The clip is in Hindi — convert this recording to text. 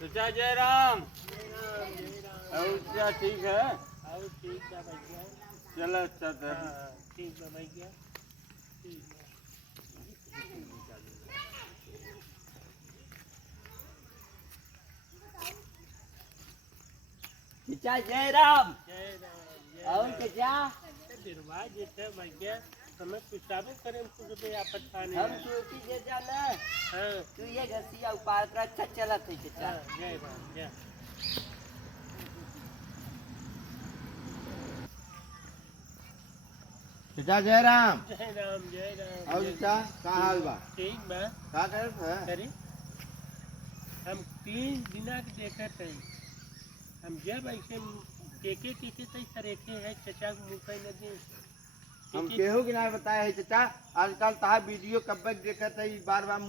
चाचा जयराम। और क्या ठीक है? और ठीक है भैया। चलो अच्छा था। ठीक है भैया। ठीक है। चाचा जयराम। जय राम। और चाचा बिरवा जेठे भैया हमें पुछाबो करे कुछ भी आपत पानी हम चोटी चाचा ना हाँ तू ये घसिया उपार कर अच्छा चलत है चाचा। हाँ जय राम जय। चाचा जयराम। जय राम जय राम। और चाचा का हाल बा? ठीक बा। का करत है? करी हम 3 दिना के देखत हैं। हम जब ऐसे टेके टेके तई सरेखे है चचा को मुकई नदी हम केहू के ना बताए है चाचा। आजकल तहा वीडियो कब देखत है बार बार